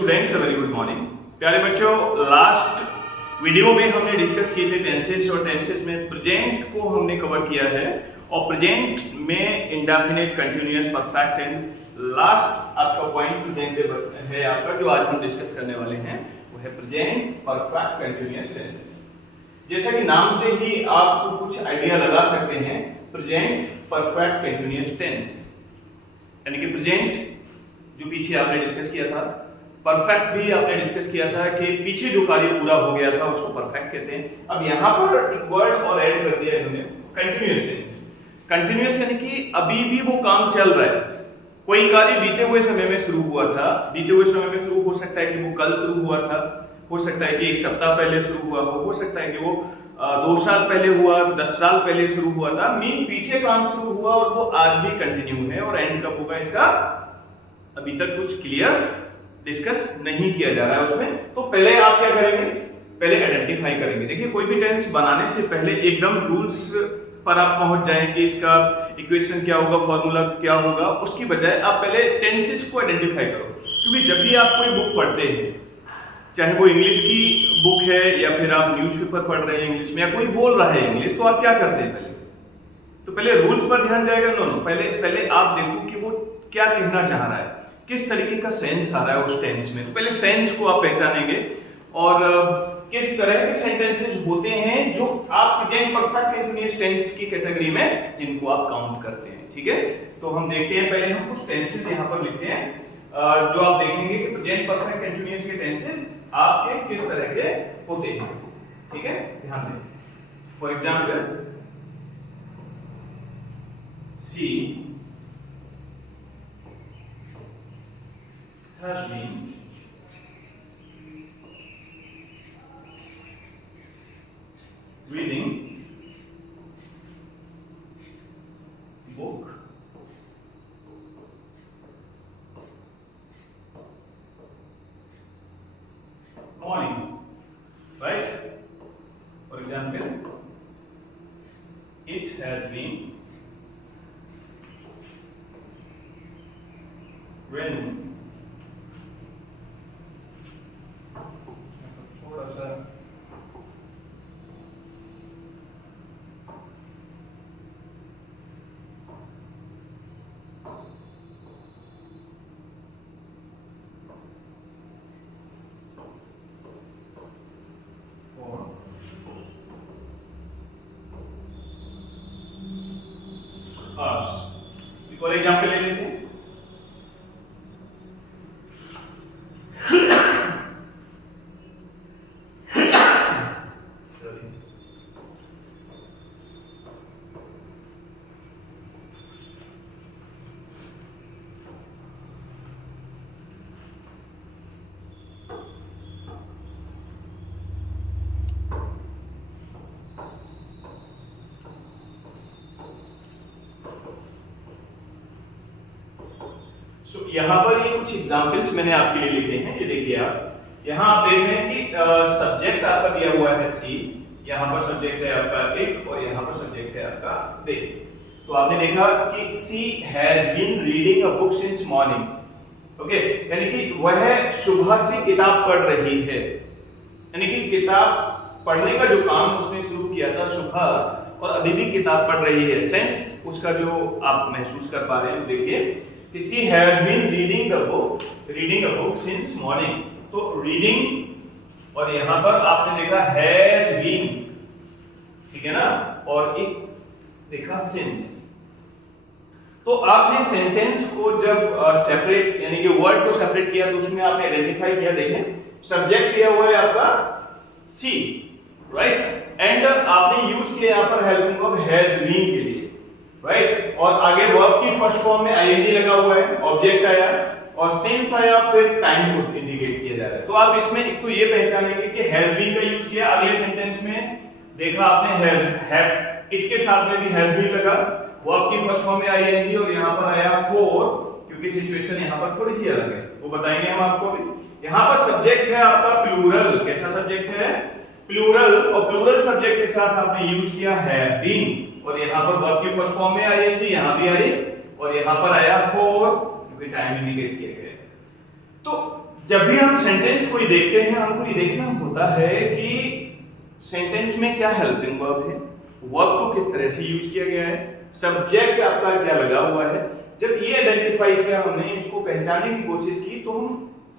Students, very good morning. प्यारे बच्चों, last video में हमने डिस्कस किए थे टेंसेस, और टेंसेस में प्रेजेंट को हमने कवर किया है, और प्रेजेंट में indefinite, continuous, perfect and last आपका पॉइंट प्रेजेंट है आपका, जो आज हम डिस्कस करने वाले हैं वो है प्रेजेंट परफेक्ट कंटिन्यूअस टेंस। जैसा कि नाम से ही आप कुछ आइडिया लगा सकते हैं, प्रेजेंट परफेक्ट कंटिन्यूअस टेंस यानी कि प्रेजेंट जो पीछे आपने डिस्कस किया था, परफेक्ट भी आपने डिस्कस किया था कि पीछे जो कार्य पूरा हो गया था उसको परफेक्ट कहते हैं। अब यहाँ पर एक वर्ड और ऐड कर दिया इन्होंने, कंटिन्यूअस टेंस। कंटिन्यूअस यानी कि अभी भी वो काम चल रहा है, कोई कार्य बीते हुए समय में शुरू हुआ था, बीते हुए समय में शुरू हो सकता है कि वो कल शुरू हुआ था, हो सकता है कि एक सप्ताह पहले शुरू हुआ हो सकता है कि वो 2 साल पहले हुआ, 10 साल पहले शुरू हुआ था, मीन पीछे काम शुरू हुआ और वो आज भी कंटिन्यू है। और एंड कब होगा इसका अभी तक कुछ क्लियर डिस्कस नहीं किया जा रहा है उसमें। तो पहले आप क्या करेंगे, पहले आइडेंटिफाई करेंगे। देखिए, कोई भी टेंस बनाने से पहले एकदम रूल्स पर आप पहुंच जाएं कि इसका इक्वेशन क्या होगा, फॉर्मूला क्या होगा, उसकी बजाय आप पहले टेंसेस को आइडेंटिफाई करो। क्योंकि जब भी आप कोई बुक पढ़ते हैं, चाहे वो इंग्लिश की बुक है या फिर आप न्यूज़पेपर पढ़ रहे हैं इंग्लिश में, या कोई बोल रहा है इंग्लिश, तो आप क्या करते हैं पहले रूल्स पर ध्यान जाएगा। नो, पहले आप देखो कि वो क्या कहना चाह रहा है, किस तरीके का सेंस आ रहा है उस टेंस में। तो पहले सेंस को आप पहचानेंगे और किस तरह के सेंटेंसेस होते हैं जो आप प्रेजेंट परफेक्ट कंटीन्यूअस टेंस की कैटेगरी में जिनको आप काउंट करते हैं। ठीक है, तो हम देखते हैं, पहले हम कुछ टेंसेस यहाँ पर लिखते हैं जो आप देखेंगे कि प्रेजेंट परफेक्ट कंटीन्यूअस के टेंसेस आपके किस तरह के होते हैं। ठीक है, ध्यान दें। For example, she has been reading book morning, right? For example, it has been raining. For example ले लेते हैं, यहाँ पर ये कुछ एग्जाम्पल्स मैंने आपके लिए लिखे हैं। ये देखिए, आप यहाँ आप देख रहे हैं कि सब्जेक्ट आपका दिया हुआ है सी, यहाँ पर सब्जेक्ट है आपका इट, और यहाँ पर सब्जेक्ट है आपका दे। तो आपने देखा कि she has been reading a book since morning. Okay, यानी कि वह सुबह से किताब पढ़ रही है, यानी कि किताब पढ़ने का जो काम उसने शुरू किया था सुबह, और अभी भी किताब पढ़ रही है। सेंस उसका जो आप महसूस कर पा रहे हैं, देखिए, She has been reading a book since morning। तो रीडिंग और यहाँ पर आपने देखा has been, ठीक है ना, और एक देखा since। तो आपने सेंटेंस को जब सेपरेट यानी कि वर्ड को सेपरेट किया, तो उसमें आपने आइडेंटिफाई किया। देखें, सब्जेक्ट दिया हुआ है आपका सी, राइट, एंड आपने यूज किया यहाँ पर हेल्पिंग ऑफ हैज बीन के लिए, राइट, और आगे वर्ब की फर्स्ट फॉर्म में आईएनजी लगा हुआ है, ऑब्जेक्ट आया और सिंस आया, फिर टाइम को इंडिकेट किया जा रहा है। तो आप इसमें एक तो ये पहचानेंगे कि हैज बीन का यूज किया। अगले सेंटेंस में देखा आपने हैव, इट के साथ में भी हैज बीन लगा, वर्ब की फर्स्ट फॉर्म में आईएनजी, और यहाँ पर आया फॉर, क्योंकि सिचुएशन यहाँ पर थोड़ी सी अलग है, वो बताएंगे हम आपको भी। यहाँ पर सब्जेक्ट है आपका प्लूरल। कैसा सब्जेक्ट है? प्लूरल, और प्लूरल सब्जेक्ट के साथ आपने यूज किया हैव बीन, और यहाँ पर वर्ब की फर्स्ट फॉर्म में आईएनजी, यहाँ भी आई, और यहाँ पर आया फॉर, क्योंकि टाइम इंडिकेट किया गया है। तो जब भी हम सेंटेंस कोई देखते हैं हमको ये देखना होता है कि सेंटेंस में क्या हेल्पिंग वर्ब है, वर्ब को किस तरह से यूज किया गया है, सब्जेक्ट आपका क्या लगा हुआ है। जब ये आइडेंटिफाई किया, हमने इसको पहचानने की कोशिश की, तो हम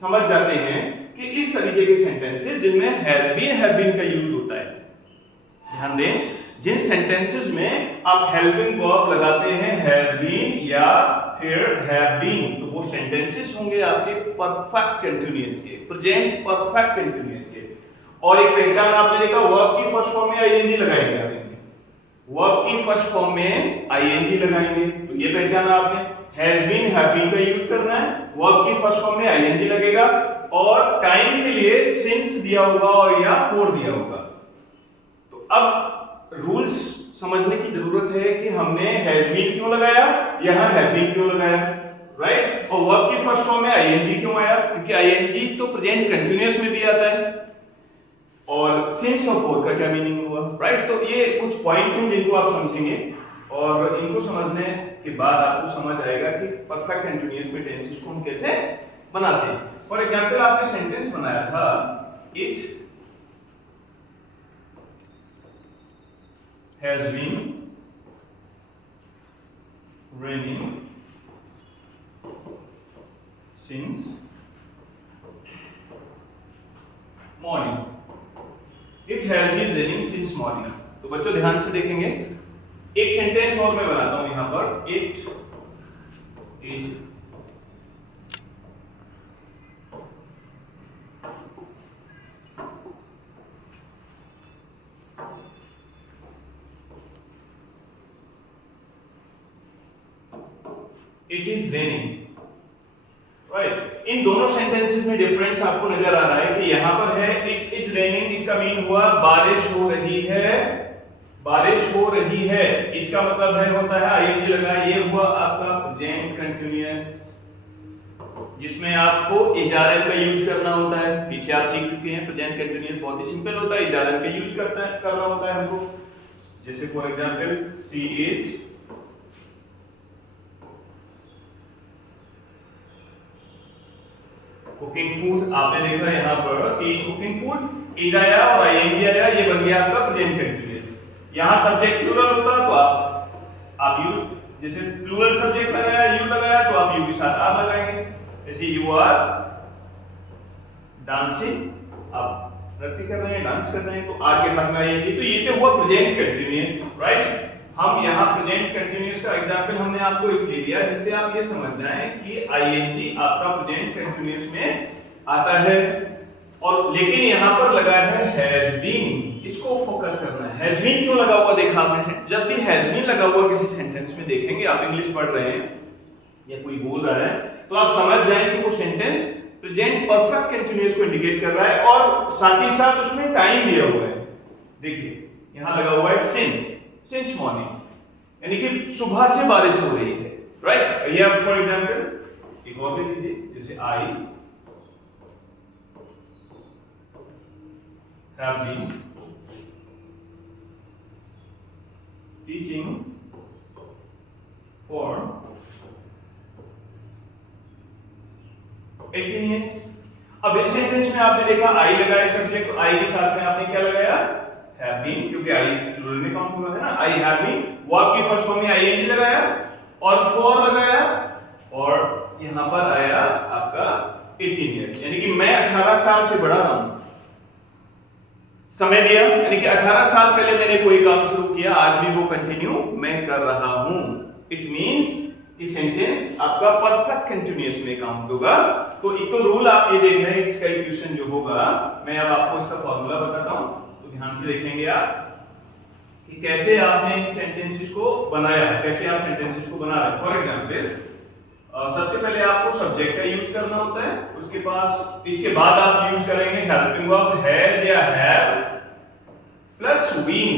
समझ जाते हैं कि इस तरीके के सेंटेंसेस जिनमें हैज बीन का यूज होता है। ध्यान दें, जिन सेंटेंसेस में आप हेल्पिंग वर्ब लगाते हैं हैज बीन या फिर हैव बीन, तो वो सेंटेंसेस होंगे आपके परफेक्ट कंटीन्यूअस के, प्रेजेंट परफेक्ट कंटीन्यूअस के। और एक पहचान आपने देखा, वर्ब की फर्स्ट फॉर्म में आईएनजी लगाएंगे आप, वर्ब की फर्स्ट फॉर्म में आईएनजी लगाएंगे, तो ये पहचाना आपने। हैज बीन हैव बीन का यूज करना है, वर्ब की फर्स्ट फॉर्म में आईएनजी लगेगा और टाइम के लिए सिंस दिया होगा और या फॉर दिया होगा। तो अब रूल्स समझने की जरूरत है कि हमने हैज बीन क्यों लगाया, यहां हैव बीन क्यों लगाया, राइट। और वर्ब की फर्स्ट फॉर्म में आईएनजी क्यों आया, क्योंकि आईएनजी तो प्रेजेंट कंटीन्यूअस में भी आता है। और सिंस और फॉर का क्या मीनिंग हुआ, राइट। तो ये कुछ पॉइंट्स हैं जिनको आप समझेंगे और इनको समझने के बाद आपको समझ आएगा कि परफेक्ट कंटीन्यूअस में टेंसेस को हम कैसे बनाते हैं। फॉर एग्जांपल, आपने सेंटेंस बनाया था, it has been raining since morning. It has been raining since morning. तो बच्चों ध्यान से देखेंगे, एक सेंटेंस और मैं बनाता हूं यहां पर, इट इज रेनिंग, राइट। इन दोनों सेंटेंसेस में डिफरेंस आपको नजर आ रहा है कि यहां पर है इट इज रेनिंग, इसका मीन हुआ बारिश हो रही है, बारिश हो रही है। इसका मतलब है होता है आईएनजी लगा, ये हुआ आपका प्रेजेंट कंटीन्यूअस, जिसमें आपको इजारन का यूज करना होता है। पीछे आप सीख चुके हैं प्रेजेंट कंटीन्यूअस बहुत ही सिंपल होता है, इजारन का यूज करना होता है हमको। जैसे for example, she is cooking food. आपने देखा यहां पर she is cooking food, is आया और आईएनजी आया, ये बन गया आपका प्रेजेंट कंटीन्यूअस। यहां सब्जेक्ट प्लूरल होता तो आप यू, जैसे प्लूरल सब्जेक्ट लगाया, यू लगाया, तो आप यू के साथ आर लगाएंगे। जैसे यू आर डांसिंग, आप नृत्य कर रहे हैं, डांस कर रहे हैं, तो आर के साथ में आईएनजी। तो ये तो हुआ प्रेजेंट कंटीन्यूअस, राइट। हम यहाँ प्रेजेंट कंटीन्यूअस का एग्जांपल हमने आपको इसलिए दिया जिससे आप ये समझ जाएं कि आईएनजी आपका प्रेजेंट कंटीन्यूअस में आता है। और लेकिन यहाँ पर लगा है हैज बीन, इसको फोकस करना है। हैज बीन क्यों लगा हुआ देखा आपने, जब भी हैज बीन लगा हुआ किसी सेंटेंस में देखेंगे, आप इंग्लिश पढ़ रहे हैं या कोई बोल रहा है, तो आप समझ जाएं कि वो सेंटेंस प्रेजेंट परफेक्ट कंटीन्यूअस को इंडिकेट कर रहा है और साथ ही साथ उसमें टाइम दिया हुआ है। देखिए यहाँ लगा हुआ है सिंस मॉर्निंग, यानी कि सुबह से बारिश हो रही है, राइट। ये आप फॉर एग्जांपल एक और ले लीजिए, जैसे I have been teaching for 18 years। अब इस सेंटेंस में आपने देखा आई लगाया सब्जेक्ट, आई के साथ में आपने क्या लगाया, हैव बीन, क्योंकि आई प्लूरल में काउंट हुआ है ना। आई हैव बीन, वर्ब की फर्स्ट फॉर्म में आईएनजी लगाया और फॉर लगाया और यहां पर आया आपका 18 years, यानी कि मैं 18 साल से बड़ा हूं। समय दिया, यानी कि 18 साल पहले मैंने कोई काम शुरू किया, आज भी वो कंटिन्यू मैं कर रहा हूं। इट मींस कि सेंटेंस आपका परफेक्ट कंटीन्यूअस में काउंट होगा। तो एक तो रूल आप ये देख रहे हैं, इसका इक्वेशन जो होगा, मैं अब आपको इसका फॉर्मूला बताता हूं, तो ध्यान से देखेंगे आप कि कैसे आपने इन सेंटेंसेस को बनाया है, कैसे आप सेंटेंसेस को बना रहे हैं। फॉर एग्जांपल, सबसे पहले आपको सब्जेक्ट का यूज करना होता है, इसके बाद आप यूज करेंगे हेल्पिंग वर्ब हैज या have plus been,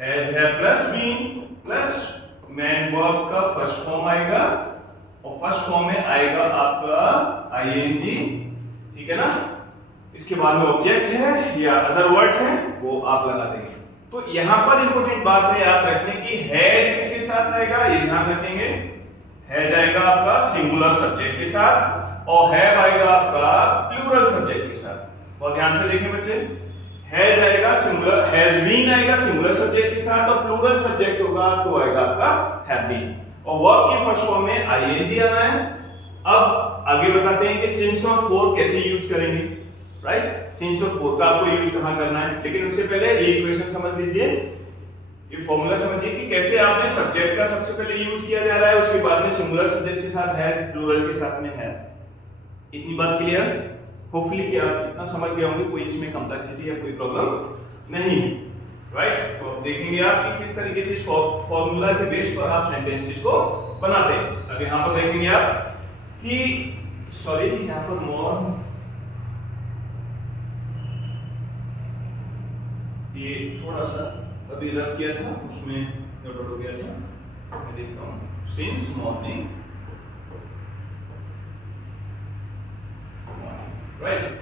has have plus been plus main verb का फर्स्ट फॉर्म आएगा और फर्स्ट फॉर्म में आएगा आपका आईएनजी, ठीक है ना। इसके बाद में ऑब्जेक्ट है या अदर वर्ड्स हैं वो आप लगा देंगे। तो यहां पर इंपॉर्टेंट बात है याद रखने की, हैज किसके साथ आएगा, ये ध्यान रखेंगे। हैज आएगा आपका सिंगुलर सब्जेक्ट के साथ और हैव आएगा आपका प्लूरल सब्जेक्ट के साथ। बहुत ध्यान से देखें बच्चे, हैज आएगा सिंगुलर, हैज बीन आएगा सिंगुलर सब्जेक्ट के साथ, और प्लूरल सब्जेक्ट होगा तो आएगा आपका हैव बीन, और वर्ब की फर्स्ट फॉर्म में आईएनजी आना है। अब आगे बताते हैं कि सिंस और फॉर कैसे यूज करेंगे, राइट। सिंस और फॉर का आपको यूज कहां करना है, लेकिन उससे पहले ये इक्वेशन समझ लीजिए, ये फॉर्मूला समझिए कि कैसे आपने सब्जेक्ट का सबसे पहले यूज किया जा रहा है, उसके बाद में सिंगुलर सब्जेक्ट के साथ हैज, प्लूरल के साथ में है। इतनी बात क्लियर? होपफुली कि आप इतना समझ गए होंगे, कोई इसमें कॉम्प्लेक्सिटी या कोई प्रॉब्लम नहीं, राइट। तो अब देखेंगे आप कि किस तरीके से इस फॉर्मूला के बेस पर आप सेंटेंसेस को बनाते हैं। अब यहाँ पर देखेंगे आप कि सॉरी, यहाँ पर मोर, ये थोड़ा सा अभी रब किया था, उसमें गड़बड़ हो गया था, मैं देखता हूँ। सिंस मॉर्निंग, राइट,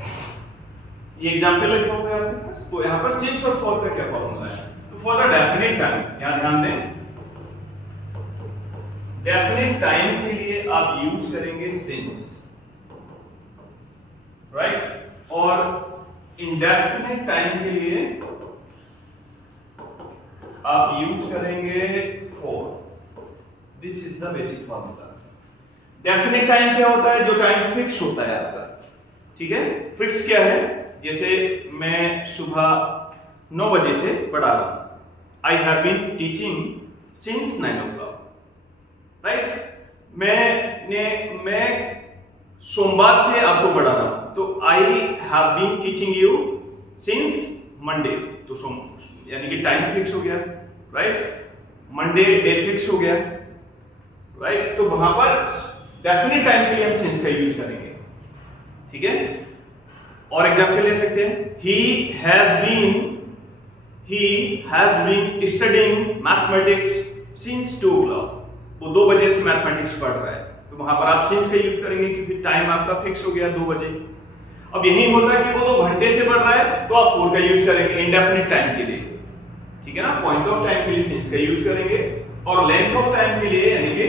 ये एग्जांपल लिखा हुआ है आपके पास। तो यहाँ पर सिंस और फॉर का क्या फॉर्मूला है, तो फॉर द डेफिनेट टाइम, यहाँ ध्यान दें, डेफिनेट टाइम के लिए आप यूज करेंगे सिंस, राइट, और इंडेफिनेट टाइम के लिए आप यूज करेंगे for. This is the basic formula. Definite time क्या होता है, जो टाइम फिक्स होता है आपका, ठीक है। फिक्स क्या है, जैसे मैं सुबह 9 बजे से पढ़ा रहा हूं, I have been teaching since 9 o'clock, right. मैं सोमवार से आपको पढ़ा रहा हूं, तो I have been teaching you since Monday, तो यानी कि टाइम फिक्स हो गया, राइट। मंडे डे फिक्स हो गया, राइट। तो वहां पर डेफिनेट टाइम के लिए हम सिंस का यूज करेंगे, ठीक है। और एग्जांपल ले सकते हैं, he has been studying mathematics since 2 o'clock, वो 2 बजे से मैथमेटिक्स पढ़ रहा है, तो वहां पर आप सिंस का यूज करेंगे क्योंकि टाइम आपका फिक्स हो गया 2 बजे। अब यही होता है कि वो 2 घंटे से पढ़ रहा है, तो आप फॉर का यूज करेंगे इंडेफिनिट टाइम के लिए, ठीक है ना। पॉइंट ऑफ टाइम के लिए सिंस का यूज करेंगे, और लेंथ ऑफ टाइम के लिए, यानी कि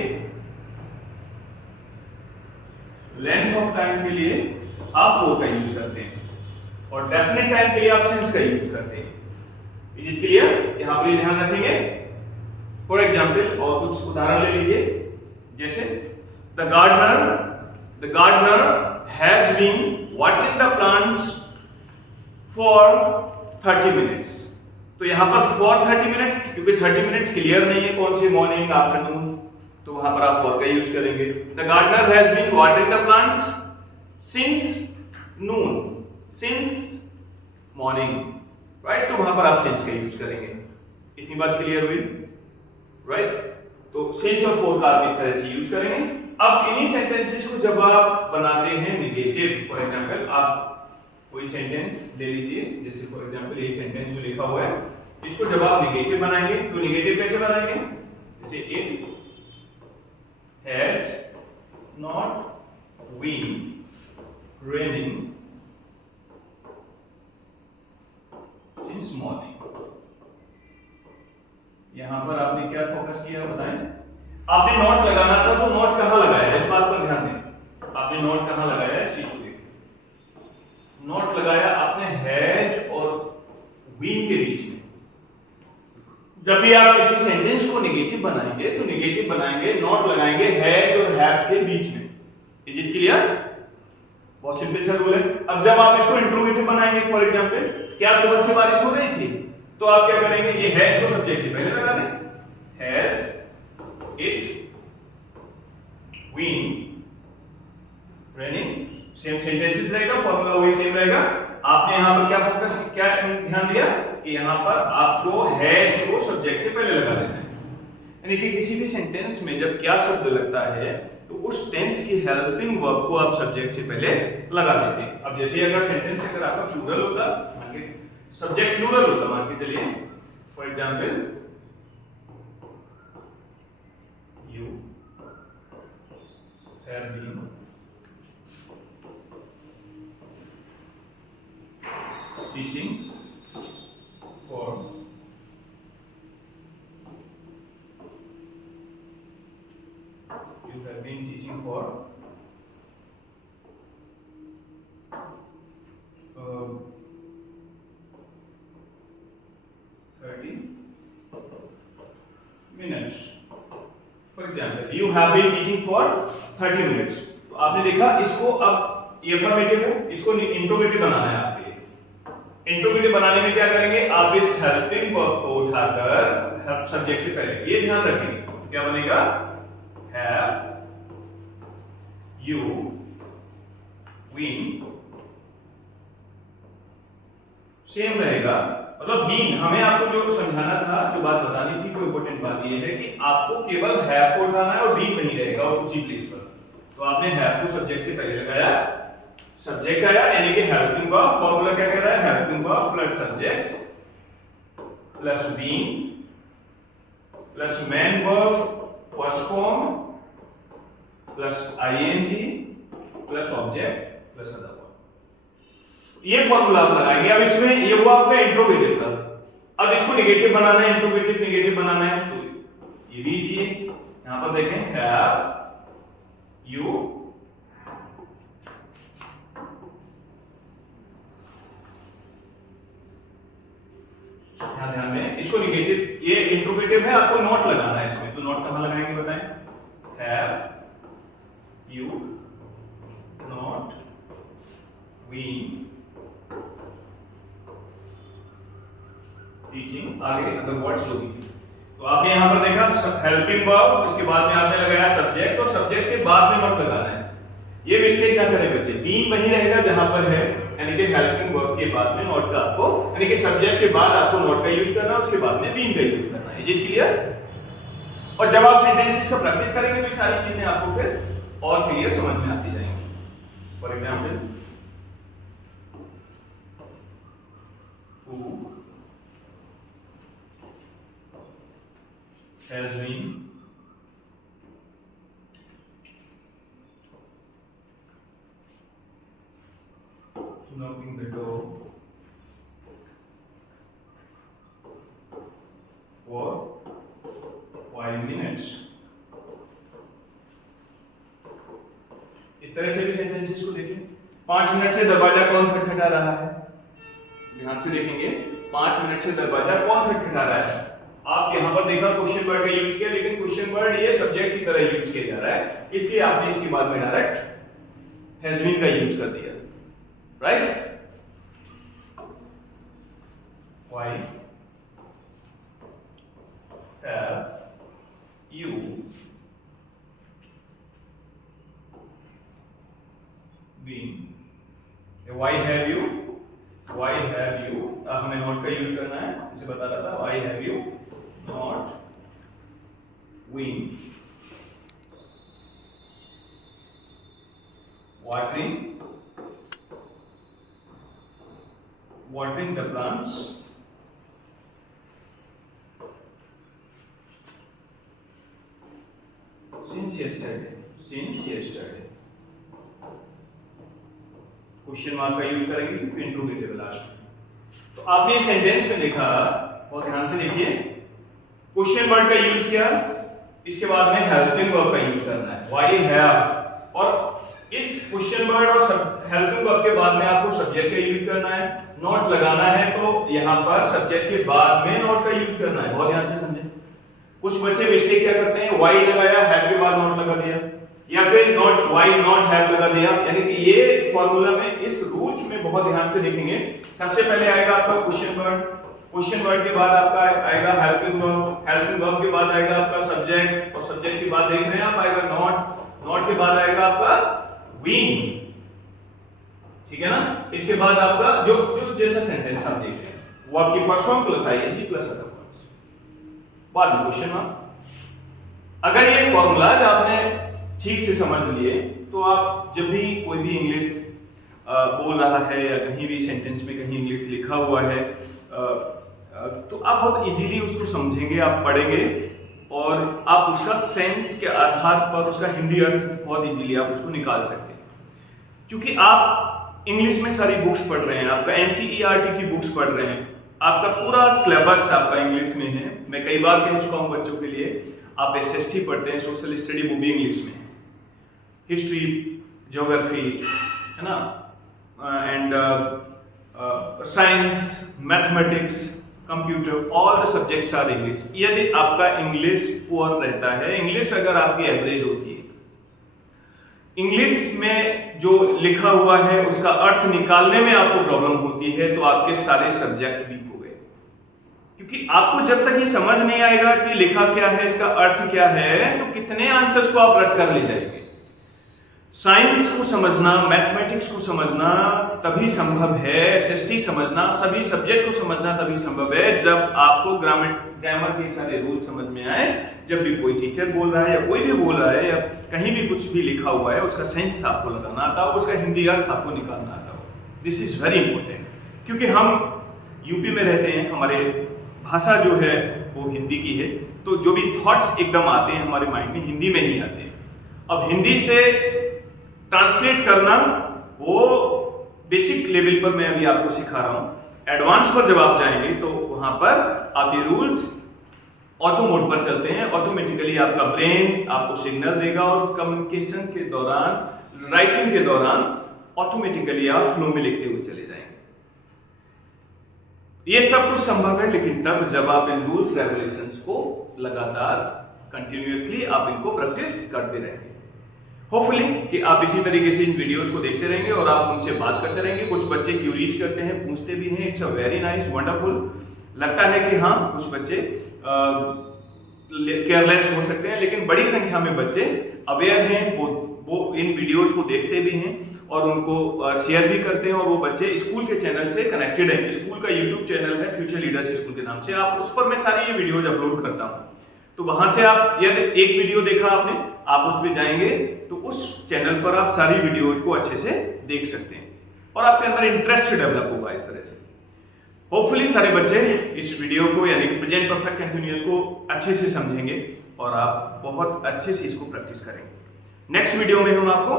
लेंथ ऑफ टाइम के लिए आप फॉर का यूज करते हैं, और डेफिनेट टाइम के लिए आप सिंस का यूज करते हैं। Is clear? यहां पर ध्यान रखेंगे। फॉर एग्जांपल, और कुछ उदाहरण ले लीजिए, जैसे the gardener has been watering the plants for 30 minutes. तो यहां पर फॉर 30 मिनट्स, क्योंकि 30 मिनट्स क्लियर नहीं है कौन सी, मॉर्निंग, आफ्टरनून, तो वहां पर आप फॉर का यूज करेंगे। The gardener has been watering the plants since noon, since morning, right. तो वहां पर आप सिंस का यूज करेंगे। इतनी बात क्लियर हुई, राइट। तो सिंस और फॉर का आप इस तरह से यूज करेंगे। अब इन्हीं सेंटेंसेस को जब आप बनाते हैं नेगेटिव, फॉर एग्जांपल आप कोई सेंटेंस ले लीजिए, जैसे फॉर एग्जांपल ये सेंटेंस जो लिखा हुआ है, इसको जब आप नेगेटिव बनाएंगे, तो नेगेटिव कैसे बनाएंगे, जैसे it has not been raining since morning। यहां पर आपने क्या फोकस किया बताएं? आपने नोट लगाना था, तो नोट कहां लगाया, इस बात पर ध्यान दें। आपने नोट कहां लगाया, इस चीज को देखिए। नोट लगाया आपने हैज और बीन के बीच में। जब भी आप किसी सेंटेंस को नेगेटिव बनाएंगे, तो नेगेटिव बनाएंगे, नोट लगाएंगे हैज और हैव के बीच में। Is it clear? बहुत सिंपल सा रूल है। अब जब आप इसको इंट्रोगेटिव बनाएंगे, फॉर एग्जांपल, क्या सुबह से बारिश हो रही थी, तो आप क्या करेंगे, ये हैज को सब्जेक्ट से पहले लगा दें, has it been raining, same sentences रहेगा, फॉर्मूला वही सेम रहेगा। आपने यहां पर क्या फोकस, क्या ध्यान दिया कि यहां पर आपको हैज को सब्जेक्ट से पहले लगा देना है, यानी कि किसी भी सेंटेंस में जब क्या शब्द लगता है, तो उस टेंस की हेल्पिंग वर्ब को आप सब्जेक्ट से पहले लगा देते हैं। अब जैसे अगर सेंटेंस अगर आपका प्लूरल होता, मान के सब्जेक्ट प्लूरल होता, मान के चलिए for example you have been teaching for you have been teaching for जाती है। You have been teaching for 30 minutes. तो आपने देखा इसको, अब ये अफर्मेटिव है, इसको इंट्रोगेटिव बनाना है आपके लिए। इंट्रोगेटिव बनाने में क्या करेंगे, आप इस हेल्पिंग वर्ब को उठाकर सब्जेक्ट से करेंगे। ये ध्यान रखेंगे, क्या बनेगा, हैव यू बीन, सेम रहेगा। मतलब बीन, हमें आपको जो समझाना था, जो बात बतानी थी, कोई इंपॉर्टेंट बात ये है कि आपको केवल हैव को उठाना है और बीन नहीं रहेगा और उसी प्लेस पर। तो आपने हैव को सब्जेक्ट से पहले लगाया, सब्जेक्ट आया, यानी कि हेल्पिंग वर्ब। फॉर्मूला क्या कह रहा है, helping verb plus subject plus been plus main verb first form plus ING plus object plus other verb. ये फॉर्मूला आप लगाएंगे। अब इसमें ये हुआ आपका इंट्रोगेटिव का। अब इसको नेगेटिव बनाना है, इंट्रोगेटिव नेगेटिव बनाना है, तो ये लीजिए, यहां पर देखें, हैव यू ध्यान में, इसको नेगेटिव, ये इंट्रोगेटिव है, आपको नॉट लगाना है इसमें। तो नॉट कहां लगाएंगे बताएं, have you not been teaching, आगे अदर वर्ड्स जो भी। तो आपने यहां पर देखा हेल्पिंग वर्ब, इसके बाद में आपने लगाया सब्जेक्ट, और सब्जेक्ट के बाद में नॉट लगाना है। ये मिस्टेक क्या करें बच्चे, बीन वही रहेगा जहां पर है, यानी कि हेल्पिंग वर्ब के बाद में नॉट का आपको, यानी कि सब्जेक्ट के बाद आपको नॉट का यूज करना है, उसके बाद में बीन का यूज करना है। ये क्लियर? और जब आप सेंटेंसेस का प्रैक्टिस करेंगे तो ये सारी चीजें आपको फिर और क्लियर समझ में आती जाएंगी। For example, who has been knocking the door for 5 minutes। इस तरह से भी सेंटेंसेस को देखें। 5 मिनट से दरवाजा कौन खटखटा रहा है, ध्यान से देखेंगे, 5 मिनट से दरवाजा कौन खटखटा रहा है। आप यहां पर देखा क्वेश्चन वर्ड का यूज किया, लेकिन क्वेश्चन वर्ड ये सब्जेक्ट की तरह यूज किया जा रहा है, इसलिए आपने इसके बाद में डायरेक्ट हैज बीन का यूज कर दिया, right. Why have you been, why have you, why have you, हमें नॉट का यूज करना है, इसे बता रहा था, why have you not been watering the plants since yesterday। Question mark का यूज करेंगे क्योंकि इंट्रोगेटिव लास्ट में। तो आपने सेंटेंस में देखा, और ध्यान से देखिए, क्वेश्चन वर्ड का यूज किया, इसके बाद में हेल्पिंग वर्ब का यूज करना है, व्हाई हैव, और इस क्वेश्चन वर्ड और हेल्पिंग वर्ब के बाद में आपको सब्जेक्ट का यूज करना है, नॉट लगाना है, तो यहां पर सब्जेक्ट के बाद में नॉट का यूज करना है। बहुत ध्यान से समझें। कुछ बच्चे मिस्टेक क्या करते हैं, व्हाई लगाया, हैव के बाद नॉट लगा दिया, या फिर नॉट व्हाई नॉट हैव लगा दिया। यानी कि ये फॉर्मूला में, इस रूल्स में बहुत ध्यान से देखेंगे। सबसे पहले आएगा आपका क्वेश्चन वर्ड, क्वेश्चन वर्ड के बाद आपका आएगा हेल्पिंग वर्ब, हेल्पिंग वर्ब के बाद आएगा आपका सब्जेक्ट, और सब्जेक्ट के बाद देख रहे हैं आप आएगा नॉट, नॉट के बाद आएगा आपका बीन, ठीक है ना। इसके बाद आपका जो जो जैसा सेंटेंस आप देख रहे हैं, वो आपकी first form plus ING plus other words, बाद में क्वेश्चन मार्क। अगर ये फॉर्मूलाज आपने ठीक से समझ लिए, तो आप जब भी कोई भी इंग्लिश बोल रहा है, या कहीं भी सेंटेंस में कहीं इंग्लिश लिखा हुआ है, तो आप बहुत इजीली उसको समझेंगे, आप पढ़ेंगे, और आप उसका सेंस के आधार पर उसका हिंदी अर्थ बहुत इजीली आप उसको निकाल सकते हैं। क्योंकि आप इंग्लिश में सारी बुक्स पढ़ रहे हैं, आपका एनसीईआरटी की बुक्स पढ़ रहे हैं, आपका पूरा सिलेबस आपका इंग्लिश में है। मैं कई बार कह चुका हूं बच्चों के लिए, आप एसएसटी पढ़ते हैं, सोशल स्टडी, वो भी इंग्लिश में, हिस्ट्री, ज्योग्राफी, है ना, and science, mathematics, computer, all the subjects are English. यदि आपका इंग्लिश पुअर रहता है, इंग्लिश अगर आपकी एवरेज होती है, इंग्लिश में जो लिखा हुआ है उसका अर्थ निकालने में आपको प्रॉब्लम होती है, तो आपके सारे सब्जेक्ट वीक हो गए। क्योंकि आपको जब तक ये समझ नहीं आएगा कि लिखा क्या है, इसका अर्थ क्या है, तो कितने आंसर्स को आप रट कर ले जाएंगे। साइंस को समझना, मैथमेटिक्स को समझना तभी संभव है, एसएसटी समझना, सभी सब्जेक्ट को समझना तभी संभव है जब आपको ग्रामर के सारे रूल समझ में आए। जब भी कोई टीचर बोल रहा है या कोई भी बोल रहा है या कहीं भी कुछ भी लिखा हुआ है, उसका सेंस आपको लगाना आता हो, उसका हिंदी अर्थ आपको निकालना आता हो। दिस इज वेरी इंपॉर्टेंट, क्योंकि हम यूपी में रहते हैं, हमारे भाषा जो है वो हिंदी की है, तो जो भी थॉट्स एकदम आते हैं हमारे माइंड में हिंदी में ही आते हैं। अब हिंदी से ट्रांसलेट करना वो बेसिक लेवल पर मैं अभी आपको सिखा रहा हूं। एडवांस पर जब आप जाएंगे तो वहां पर आप ये रूल्स ऑटो मोड पर चलते हैं। ऑटोमेटिकली आपका ब्रेन आपको सिग्नल देगा और कम्युनिकेशन के दौरान, राइटिंग के दौरान ऑटोमेटिकली आप फ्लो में लिखते हुए चले जाएंगे। ये सब कुछ संभव है, लेकिन तब जब आप इन रूल्स रेगुलेशंस को लगातार कंटिन्यूअसली आप इनको प्रैक्टिस करते रहेंगे। होपफुली कि आप इसी तरीके से इन वीडियोज को देखते रहेंगे और आप उनसे बात करते रहेंगे। कुछ बच्चे क्यूरीज करते हैं, पूछते भी हैं, it's a very nice, wonderful. लगता है कि हाँ कुछ बच्चे केयरलेस हो सकते हैं, लेकिन बड़ी संख्या में बच्चे अवेयर हैं, वो इन वीडियोज को देखते भी हैं और उनको शेयर भी करते हैं। और वो बच्चे स्कूल के चैनल से कनेक्टेड हैं। स्कूल का यूट्यूब चैनल है फ्यूचर लीडर्स स्कूल के नाम से, आप उस पर मैं सारी ये वीडियोज अपलोड करता हूँ। तो वहां से आप यदि एक वीडियो देखा आपने, आप उस पर जाएंगे तो उस चैनल पर आप सारी वीडियोज को अच्छे से देख सकते हैं और आपके अंदर इंटरेस्ट डेवलप होगा इस तरह से। होपफुली सारे बच्चे इस वीडियो को यानी प्रेजेंट परफेक्ट कंटिन्यूअस को अच्छे से समझेंगे और आप बहुत अच्छे से इसको प्रैक्टिस करेंगे। नेक्स्ट वीडियो में हम आपको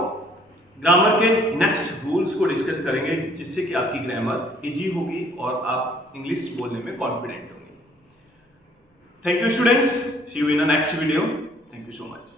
ग्रामर के नेक्स्ट रूल्स को डिस्कस करेंगे, जिससे कि आपकी ग्रामर इजी होगी और आप इंग्लिश बोलने में कॉन्फिडेंट होंगे। Thank you students, see you in the next video. Thank you so much.